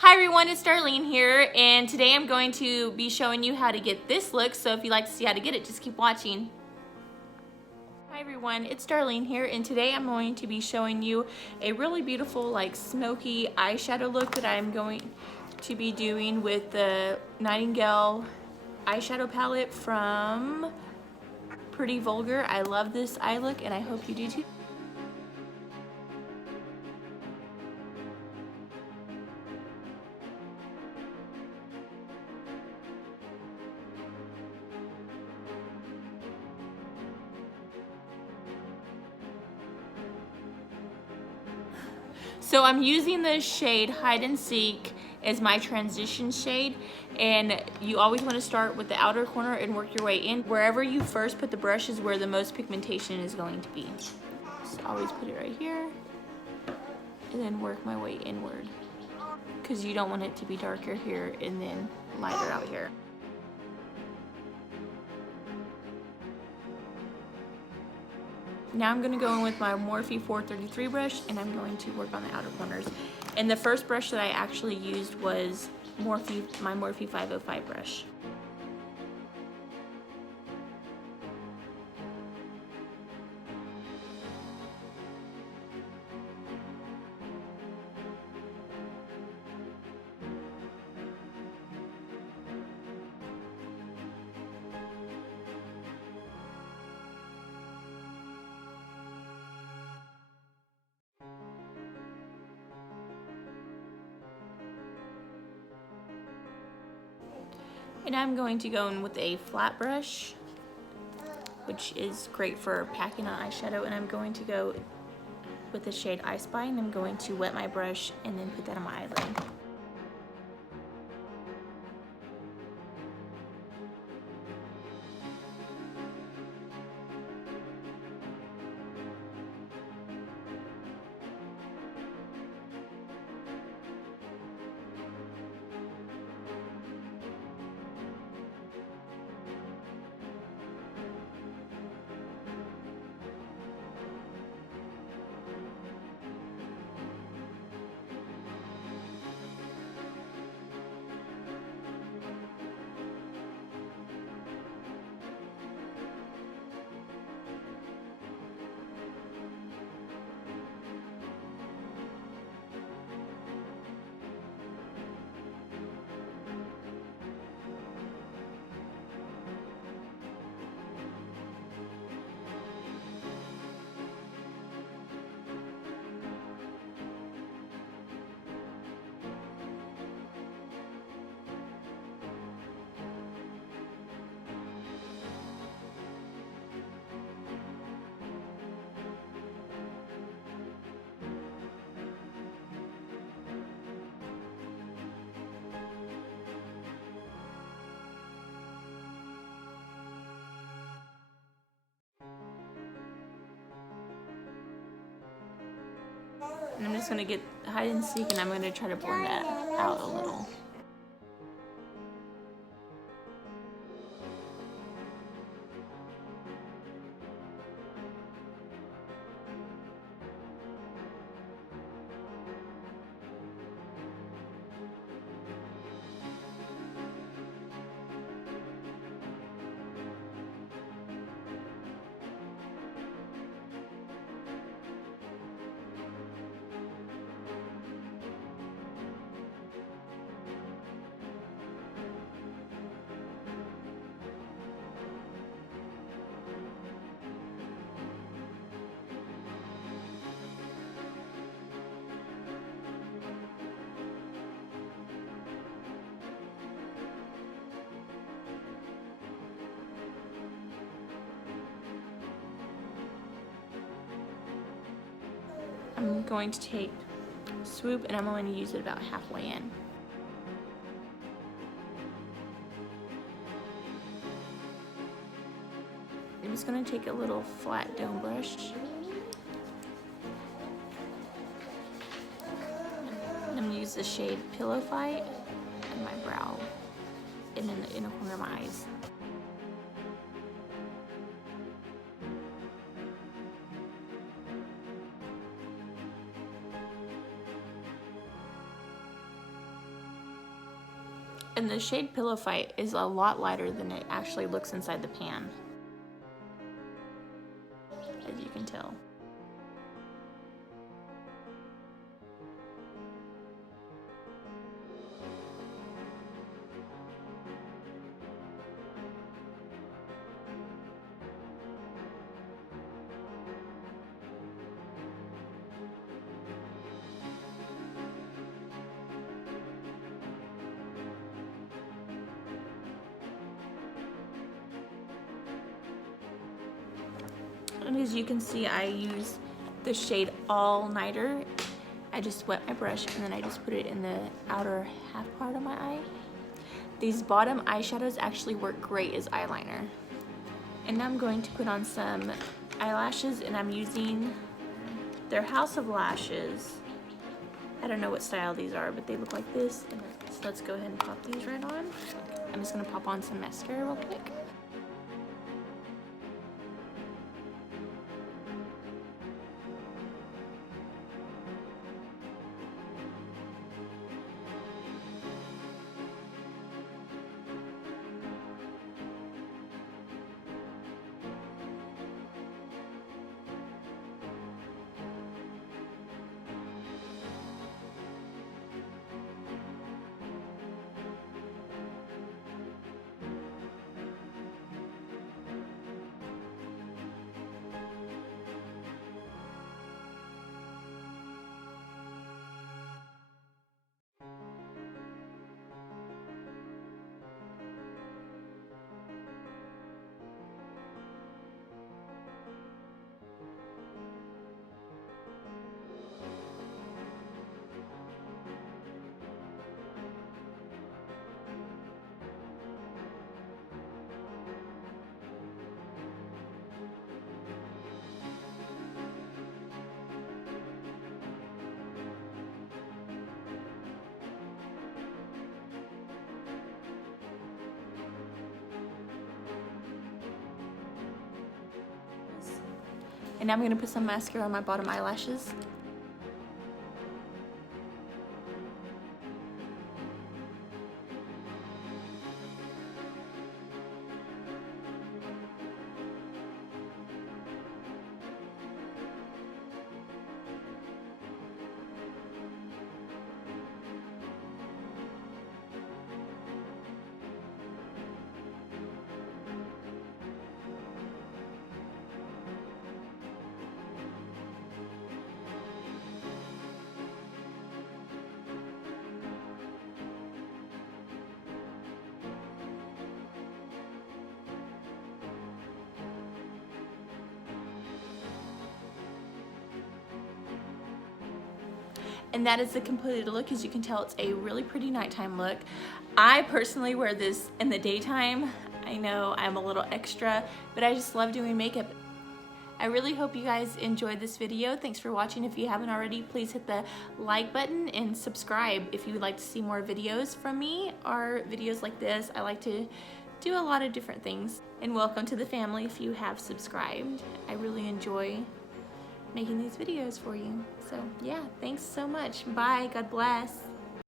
Hi everyone, it's Darlene here, and today I'm going to be showing you how to get this look, so if you'd like to see how to get it, just keep watching. Hi everyone, it's Darlene here, and today I'm going to be showing you a really beautiful like smoky eyeshadow look that I'm going to be doing with the Nightingale eyeshadow palette from Pretty Vulgar. I love this eye look and I hope you do too. So I'm using the shade Hide and Seek as my transition shade, and you always want to start with the outer corner and work your way in. Wherever you first put the brush is where the most pigmentation is going to be. So always put it right here and then work my way inward, because you don't want it to be darker here and then lighter out here. Now I'm going to go in with my Morphe 433 brush and I'm going to work on the outer corners. And the first brush that I actually used was my Morphe 505 brush. And I'm going to go in with a flat brush, which is great for packing on eyeshadow, and I'm going to go with the shade I Spy, and I'm going to wet my brush and then put that on my eyelid. And I'm just going to get Hide and Seek and I'm going to try to blend that out a little. I'm going to take Swoop and I'm going to use it about halfway in. I'm just going to take a little flat dome brush. I'm going to use the shade Pillow Fight in my brow and in the inner corner of my eyes. And the shade Pillow Fight is a lot lighter than it actually looks inside the pan, as you can tell. And as you can see, I use the shade All Nighter. I just wet my brush and then I just put it in the outer half part of my eye. These bottom eyeshadows actually work great as eyeliner. And now I'm going to put on some eyelashes, and I'm using their House of Lashes. I don't know what style these are, but they look like this. So let's go ahead and pop these right on. I'm just gonna pop on some mascara real quick. And now I'm gonna put some mascara on my bottom eyelashes. And that is the completed look. As you can tell, it's a really pretty nighttime look. I personally wear this in the daytime. I know I'm a little extra, but I just love doing makeup. I really hope you guys enjoyed this video. Thanks for watching. If you haven't already, please hit the like button and subscribe if you would like to see more videos from me or videos like this. I like to do a lot of different things. And welcome to the family if you have subscribed. I really enjoy making these videos for you. So yeah, thanks so much. Bye, God bless.